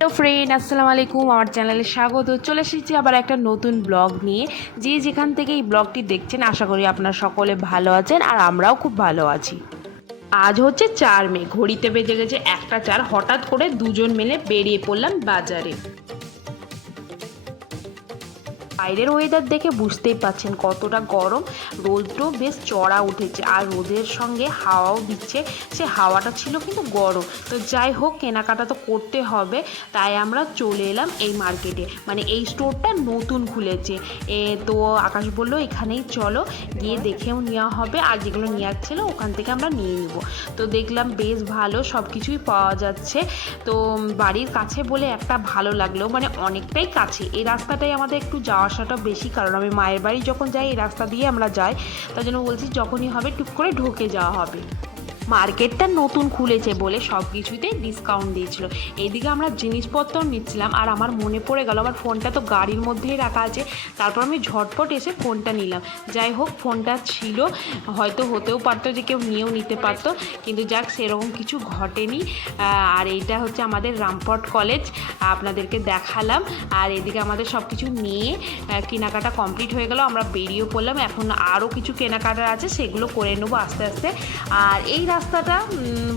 তো ফ্রেন্ড আসসালামু আলাইকুম, আমার চ্যানেলে স্বাগত। চলে এসেছি আবার একটা নতুন ব্লগ নিয়ে। যে যেখান থেকে এই ব্লগটি দেখছেন আশা করি আপনারা সকলে ভালো আছেন আর আমরাও খুব ভালো আছি। আজ হচ্ছে 4 মে, ঘড়িতে বেজে গেছে 1টা 4। হঠাৎ করে দুজন মিলে বেরিয়ে পড়লাম বাজারে। বাইরের ওয়েদার দেখে বুঝতেই পাচ্ছেন কতটা গরম। রোদও বেশ চড়া উঠেছে আর রোদের সঙ্গে হাওয়াও দিচ্ছে। সে হাওয়াটা ছিল কিন্তু গরম। তো যাই হোক, কেনাকাটা তো করতে হবে, তাই আমরা চলে এলাম এই মার্কেটে। মানে এই স্টোরটা নতুন খুলেছে। তো আকাশ বললো এখানেই চলো, গিয়ে দেখেও নেওয়া হবে, আর যেগুলো নেওয়ার ছিল ওখান থেকে আমরা নিয়ে নেব। তো দেখলাম বেশ ভালো সব কিছুই পাওয়া যাচ্ছে। তো বাড়ির কাছে বলে একটা ভালো লাগলো, মানে অনেকটাই কাছে। এই রাস্তাটাই আমাদের একটু যাওয়া আসাটা বেশি, কারণ আমি মায়ের বাড়ি যখন যাই এই রাস্তা দিয়ে আমরা যাই। তার জন্য বলছি যখনই হবে টুক করে ঢুকে যাওয়া হবে। মার্কেটটা নতুন খুলেছে বলে সব কিছুতেই ডিসকাউন্ট দিয়েছিল। এইদিকে আমরা জিনিসপত্র নিচ্ছিলাম আর আমার মনে পড়ে গেল আমার ফোনটা তো গাড়ির মধ্যেই রাখা আছে। তারপর আমি ঝটপট এসে ফোনটা নিলাম। যাই হোক, ফোনটা ছিল, হয়তো হতেও পারতো যে কেউ নিয়েও নিতে পারতো, কিন্তু যাক সেরকম কিছু ঘটেনি। আর এইটা হচ্ছে আমাদের রামপট কলেজ, আপনাদেরকে দেখালাম। আর এদিকে আমাদের সব কিছু নিয়ে কেনাকাটা কমপ্লিট হয়ে গেল, আমরা বেরিয়ে পড়লাম। এখন আরও কিছু কেনাকাটা আছে, সেগুলো করে নেবো আস্তে আস্তে। আর এই রাস্তাটা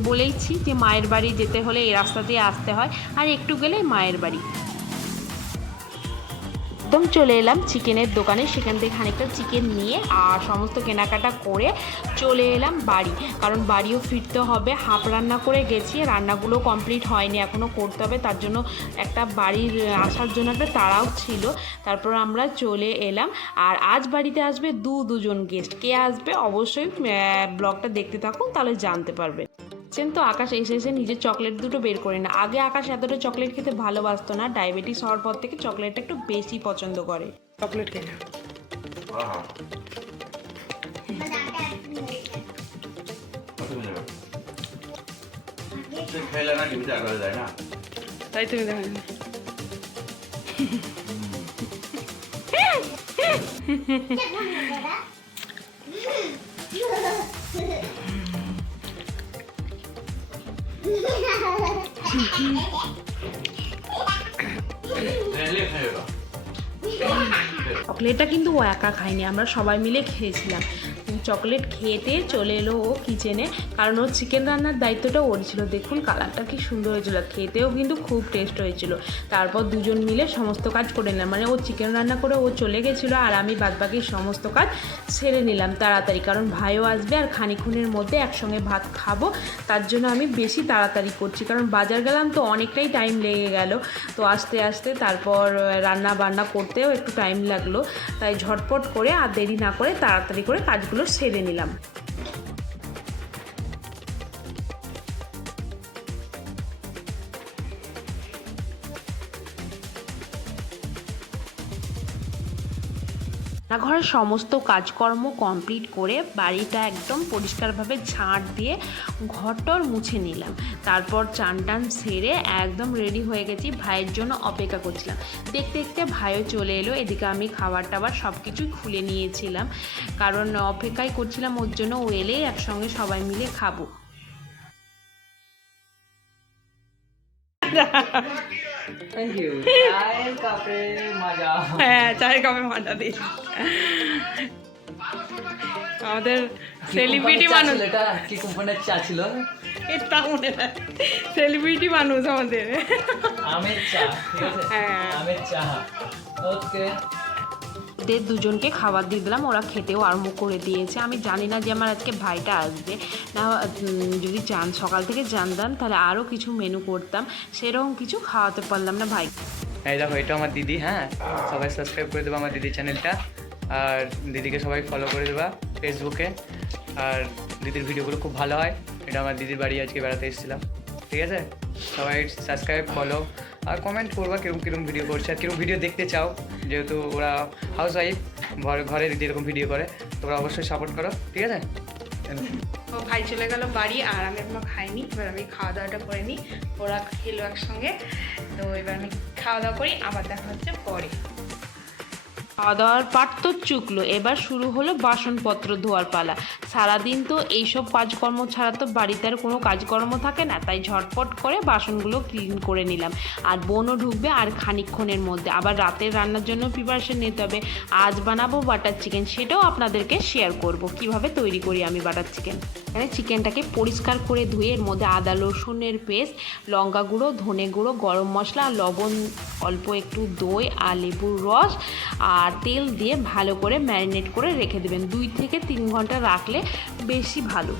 বলেইছি যে মায়ের বাড়ি যেতে হলে এই রাস্তা দিয়ে আসতে হয়, আর একটু গেলেই মায়ের বাড়ি। একদম চলে এলাম চিকেনের দোকানে, সেখান থেকে খানিকটা চিকেন নিয়ে আর সমস্ত কেনাকাটা করে চলে এলাম বাড়ি, কারণ বাড়িও ফিরতে হবে। হাফ রান্না করে গেছি, রান্নাগুলো কমপ্লিট হয়নি, এখনও করতে হবে। তার জন্য একটা বাড়ির আসার জন্য একটা তাড়াও ছিল। তারপর আমরা চলে এলাম। আর আজ বাড়িতে আসবে দুজন গেস্ট। কে আসবে অবশ্যই ব্লগটা দেখতে থাকুন, তাহলে জানতে পারবেন। তো আকাশ এসে নিজের চকলেট দুটো বের করে না। আগে আকাশ এতটা চকলেট খেতে ভালোবাসতো না, ডায়াবেটিস হওয়ার পর থেকে চকলেটটা একটু বেশি পছন্দ করে। চকলেট খেয়ে না, তাই তুমি দেখো চকলেটটা কিন্তু ও একা খায়নি, আমরা সবাই মিলে খেয়েছিলাম। চকলেট খেতে চলে এলো ও কিচেনে, কারণ ওর চিকেন রান্নার দায়িত্বটা ওর ছিল। দেখুন কালারটা কি সুন্দর হয়েছিল, খেতেও কিন্তু খুব টেস্ট হয়েছিল। তারপর দুজন মিলে সমস্ত কাজ করে নিলাম, মানে ও চিকেন রান্না করে ও চলে গেছিলো আর আমি বাদবাকি সমস্ত কাজ সেরে নিলাম তাড়াতাড়ি, কারণ ভাইও আসবে আর খানিক্ষণের মধ্যে একসঙ্গে ভাত খাবো। তার জন্য আমি বেশি তাড়াতাড়ি করছি, কারণ বাজার গেলাম তো অনেকটাই টাইম লেগে গেল। তো আস্তে আস্তে তারপর রান্না বান্না করতেও একটু টাইম লাগলো, তাই ঝটপট করে আর দেরি না করে তাড়াতাড়ি করে কাজগুলো সেরে নিলাম। ঘরের সমস্ত কাজকর্ম কমপ্লিট করে বাড়িটা একদম পরিষ্কারভাবে ঝাঁট দিয়ে ঘরটর মুছে নিলাম। তারপর চান টান সেরে একদম রেডি হয়ে গেছি, ভাইয়ের জন্য অপেক্ষা করছিলাম। দেখতে দেখতে ভাইও চলে এলো। এদিকে আমি খাবার টাবার সব কিছুই খুলে নিয়েছিলাম, কারণ অপেক্ষাই করছিলাম ওর জন্য। ও এলেই একসঙ্গে সবাই মিলে খাবো। Thank you. চায়ের কাপে মজা। হ্যাঁ, চায়ের কাপে মজা দিই। আমাদের সেলিব্রিটি মানুষ, এটা কি কোম্পানির চা ছিল? এটা মনে হয় সেলিব্রিটি মানুষ আমাদের। আমের চা, ঠিক আছে? হ্যাঁ, আমের চা। ওকে, দুজনকে খাবার দিয়ে দিলাম, ওরা খেতেও আরম্ভ করে দিয়েছে। আমি জানি না যে আমার আজকে ভাইটা আসবে না, যদি সকাল থেকে জানতাম তাহলে আরও কিছু মেনু করতাম, সেরকম কিছু খাওয়াতে পারলাম না ভাই। এই দেখো এটা আমার দিদি। হ্যাঁ, সবাই সাবস্ক্রাইব করে দেবো আমার দিদির চ্যানেলটা, আর দিদিকে সবাই ফলো করে দেবা ফেসবুকে। আর দিদির ভিডিওগুলো খুব ভালো হয়। এটা আমার দিদির বাড়ি আজকে বেড়াতে এসেছিলাম, ঠিক আছে? সবাই সাবস্ক্রাইব, ফলো আর কমেন্ট করবা কিরকম ভিডিও করছে আর কিরকম ভিডিও দেখতে চাও। যেহেতু ওরা হাউস ওয়াইফ, ঘরে দিদি এরকম ভিডিও করে, তোমরা অবশ্যই সাপোর্ট করো, ঠিক আছে? ও ভাই চলে গেল বাড়ি আর আমি এখনো খাইনি। এবার আমি খাওয়া দাওয়াটা করে নিই, ওরা খেলো একসঙ্গে। তো এবার আমি খাওয়া দাওয়া করি, আবার দেখা হচ্ছে পরে। খাওয়া দাওয়ার পাট তো চুকলো, এবার শুরু হলো বাসনপত্র ধোয়ার পালা। সারাদিন তো এইসব কাজকর্ম ছাড়া তো বাড়িতে আর কোনো কাজকর্ম থাকে না, তাই ঝটপট করে বাসনগুলো ক্লিন করে নিলাম। আর বোনও ঢুকবে আর খানিকক্ষণের মধ্যে। আবার রাতের রান্নার জন্য প্রিপারেশন নিতে হবে। আজ বানাবো বাটার চিকেন, সেটাও আপনাদেরকে শেয়ার করব কিভাবে তৈরি করি আমি বাটার চিকেন। এখানে চিকেনটাকে পরিষ্কার করে ধুয়ে এর মধ্যে আদা রসুনের পেস্ট, লঙ্কা গুঁড়ো, ধনে গুঁড়ো, গরম মশলা, লবণ, অল্প একটু দই আর লেবুর রস আর তেল দিয়ে ভালো করে ম্যারিনেট করে রেখে দেবেন। 2 থেকে 3 ঘন্টা রাখলে বেশি ভালো।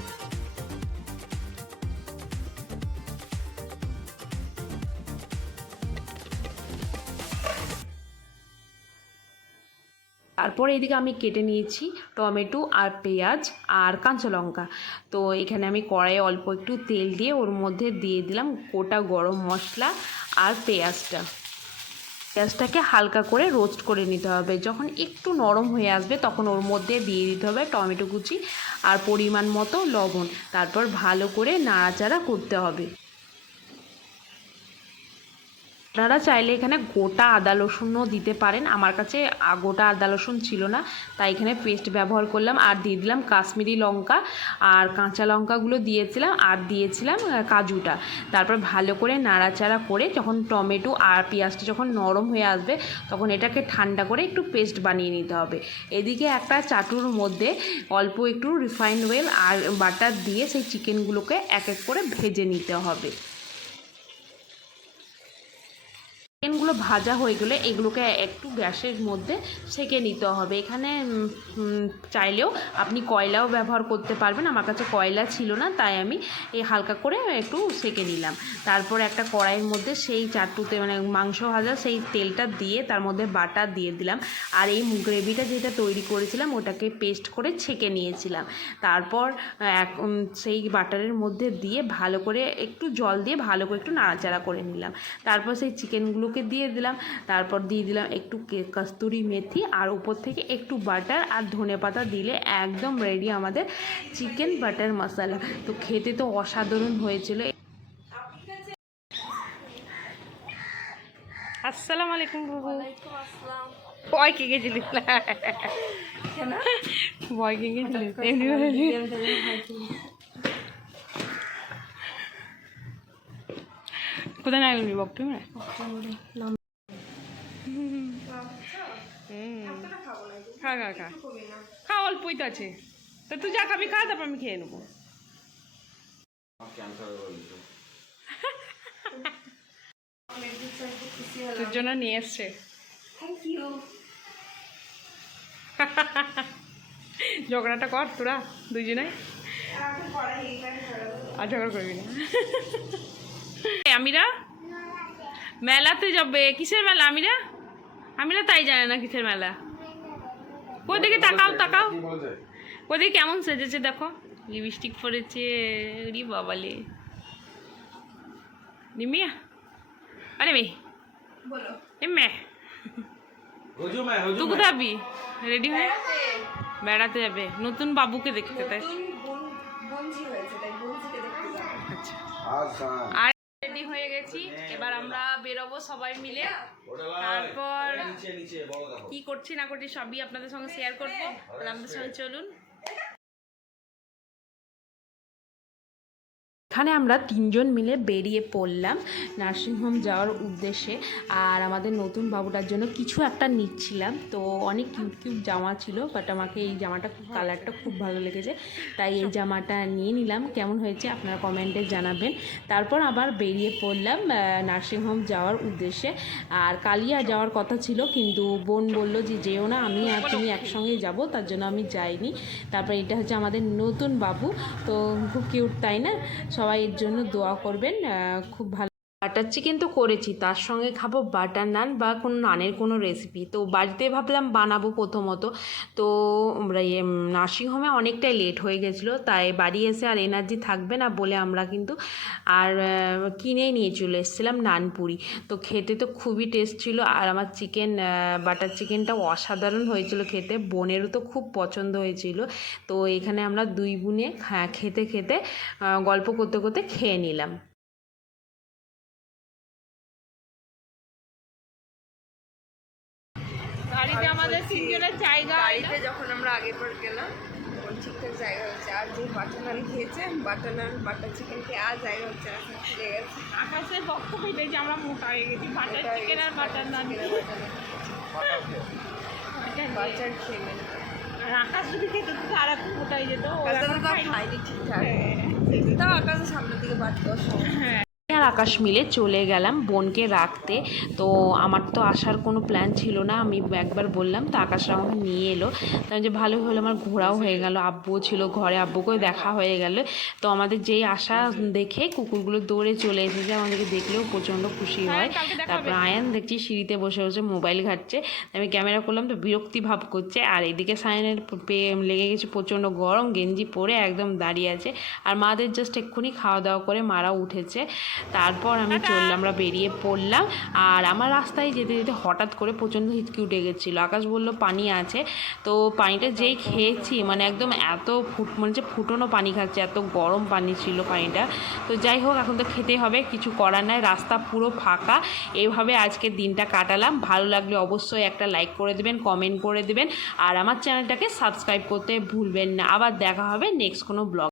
তারপর এদিকে আমি কেটে নিয়েছি টমেটো আর পেঁয়াজ আর কাঁচা লঙ্কা। তো এখানে আমি কড়াইয়ে অল্প একটু তেল দিয়ে ওর মধ্যে দিয়ে দিলাম গোটা গরম মশলা আর পেঁয়াজটাকে হালকা করে রোস্ট করে নিতে হবে। যখন একটু নরম হয়ে আসবে তখন ওর মধ্যে দিয়ে দিতে হবে টমেটো কুচি আর পরিমাণ মতো লবণ। তারপর ভালো করে নাড়াচাড়া করতে হবে। আপনারা চাইলে এখানে গোটা আদা রসুনও দিতে পারেন। আমার কাছে গোটা আদা রসুন ছিল না, তাই এখানে পেস্ট ব্যবহার করলাম। আর দিয়ে দিলাম কাশ্মীরি লঙ্কা আর কাঁচা লঙ্কাগুলো দিয়েছিলাম, আর দিয়েছিলাম কাজুটা। তারপর ভালো করে নাড়াচাড়া করে যখন টমেটো আর পেঁয়াজটা যখন নরম হয়ে আসবে তখন এটাকে ঠান্ডা করে একটু পেস্ট বানিয়ে নিতে হবে। এদিকে একটা চাটুর মধ্যে অল্প একটু রিফাইন্ড অয়েল আর বাটার দিয়ে সেই চিকেনগুলোকে এক এক করে ভেজে নিতে হবে। চিকেনগুলো ভাজা হয়ে গেলে এগুলোকে একটু গ্যাসের মধ্যে সেঁকে নিতে হবে। এখানে চাইলেও আপনি কয়লাও ব্যবহার করতে পারবেন। আমার কাছে কয়লা ছিল না, তাই আমি এই হালকা করে একটু সেঁকে নিলাম। তারপর একটা কড়াইয়ের মধ্যে সেই চাটুতে মানে মাংস ভাজা সেই তেলটা দিয়ে তার মধ্যে বাটার দিয়ে দিলাম। আর এই গ্রেভিটা যেটা তৈরি করেছিলাম ওটাকে পেস্ট করে ছেঁকে নিয়েছিলাম। তারপর সেই বাটারের মধ্যে দিয়ে ভালো করে একটু জল দিয়ে ভালো করে একটু নাড়াচাড়া করে নিলাম। তারপর সেই চিকেনগুলো দিয়ে দিলাম। তারপর দিয়ে দিলাম একটু কস্তুরি মেথি আর উপর থেকে একটু বাটার আর ধনেপাতা দিলে একদম রেডি আমাদের চিকেন বাটার মশলা। তো খেতে তো অসাধারণ হয়েছিল। আসসালামু আলাইকুম বাবু। ভয় কে গেছিলি? ভয় কে গেছিলি? কোথায় না গেলি বকটুম রে? খা খা খা খা, অল্পই তো আছে। তো তুই যা খাবি খা, তারপর আমি খেয়ে নেবো। তোর জন্য নিয়ে এসছে। ঝগড়াটা কর তোরা দুজনে, আর ঝগড়া করবি না। আমিরা মেলাতে যাবে। কিসের মেলা আমিরা? আমিরা তাই জানে না কিসের মেলা। ওদিকে তাকাও তাকাও, ওদিকে কেমন সেজেছে দেখো। লিপস্টিক পরেছে, রি বাবালে। নিমিয়া আরে মে বলো এমে তুই কোথায় যাবি? রেডি হয়ে বেড়াতে যাবে নতুন বাবুকে দেখতে। তাই আচ্ছা, আর রেডি হয়ে গেছি। এবার আমরা বেরোবো সবাই মিলে। তারপর কি করছি না করছি সবই আপনাদের সঙ্গে শেয়ার করবো। আমাদের সঙ্গে চলুন। এখানে আমরা 3 জন মিলে বেরিয়ে পড়লাম নার্সিংহোম যাওয়ার উদ্দেশ্যে। আর আমাদের নতুন বাবুটার জন্য কিছু একটা নিচ্ছিলাম। তো অনেক কিউট কিউট জামা ছিল, বাট আমাকে এই জামাটা কালারটা খুব ভালো লেগেছে, তাই এই জামাটা নিয়ে নিলাম। কেমন হয়েছে আপনারা কমেন্টে জানাবেন। তারপর আবার বেরিয়ে পড়লাম নার্সিংহোম যাওয়ার উদ্দেশ্যে। আর কালিয়া যাওয়ার কথা ছিল, কিন্তু বোন বলল যে যেও না, আমি আর তুমি একসঙ্গেই যাব, তার জন্য আমি যাইনি। তারপর এটা হচ্ছে আমাদের নতুন বাবু, তো খুব কিউট তাই না? সবাই এর জন্য দোয়া করবেন। খুব ভালো বাটার চিকেন তো করেছি, তার সঙ্গে খাবো বাটার নান বা কোনো নানের কোনো রেসিপি। তো বাড়িতে ভাবলাম বানাবো প্রথমত। তো নার্সিংহোমে অনেকটাই লেট হয়ে গেছিলো, তাই বাড়ি এসে আর এনার্জি থাকবে না বলে আমরা কিন্তু আর কিনে নিয়ে চলে এসেছিলাম নানপুরি। তো খেতে তো খুবই টেস্ট ছিল, আর আমার বাটার চিকেনটাও অসাধারণ হয়েছিল খেতে। বোনেরও তো খুব পছন্দ হয়েছিল। তো এখানে আমরা 2 বোনে খেতে খেতে গল্প করতে করতে খেয়ে নিলাম। গাড়ি গাড়িতে আমাদের বলছি, তিনজনের জায়গা হয় না। গাড়িতে যখন আমরা আগের বার গেলাম তখন ঠিকঠাক জায়গা হচ্ছে, আর যে বাটার নান খেয়েছে বাটার নান বাটার চিকেন খেয়ে আর জায়গা হচ্ছে না, সব ছিঁড়ে গেছে। আকাশের বক্তব্য এটাই যে আমরা মোটা হয়ে গেছি বাটার চিকেন আর বাটার নান চিকেন আর বাটার নান। বাটার খেয়ে নেন। আর আকাশ যদি খেতে তো আর একটু মোটা হয়ে যেত ও আকাশটা এখন তো খায়নি। খাইনি ঠিকঠাক, হ্যাঁ, তাও আকাশের সামনের দিকে বাট বসো। হ্যাঁ। আর আকাশ মিলে চলে গেলাম বোনকে রাখতে। তো আমার তো আসার কোনো প্ল্যান ছিল না, আমি একবার বললাম তো আকাশরা আমাকে নিয়ে এলো। তাই যে ভালোই হলো, আমার ঘোরাও হয়ে গেল, আব্বুও ছিল ঘরে, আব্বুকেও দেখা হয়ে গেল। তো আমাদের যেই আসা দেখে কুকুরগুলো দৌড়ে চলে এসেছে, আমাদেরকে দেখলেও প্রচণ্ড খুশি হয়। কালকে দেখা তারপর আয়ান দেখছি সিঁড়িতে বসে বসে মোবাইল ঘাঁটছে, আমি ক্যামেরা করলাম তো বিরক্তি ভাব করছে। আর এদিকে সায়নের লেগে গেছে প্রচণ্ড গরম, গেঞ্জি পরে একদম দাঁড়িয়ে আছে। আর মাদের জাস্ট এক্ষুনি খাওয়া দাওয়া করে মারাও উঠেছে। তারপর আমরা বেরিয়ে পড়লাম। আর আমার রাস্তায় যেতে যেতে হঠাৎ করে প্রচণ্ড হিচকি উঠে গেছিলো। আকাশ বলল পানি আছে, তো পানিটা যেই খেয়েছি মানে একদম এত মানে যে ফুটনো পানি খাচ্ছে, এত গরম পানি ছিল পানিটা। তো যাই হোক, এখন তো খেতে হবে, কিছু করার নাই, রাস্তা পুরো ফাঁকা। এইভাবে আজকের দিনটা কাটালাম। ভালো লাগলে অবশ্যই একটা লাইক করে দেবেন, কমেন্ট করে দেবেন, আর আমার চ্যানেলটাকে সাবস্ক্রাইব করতে ভুলবেন না। আবার দেখা হবে নেক্সট কোনো ব্লগ।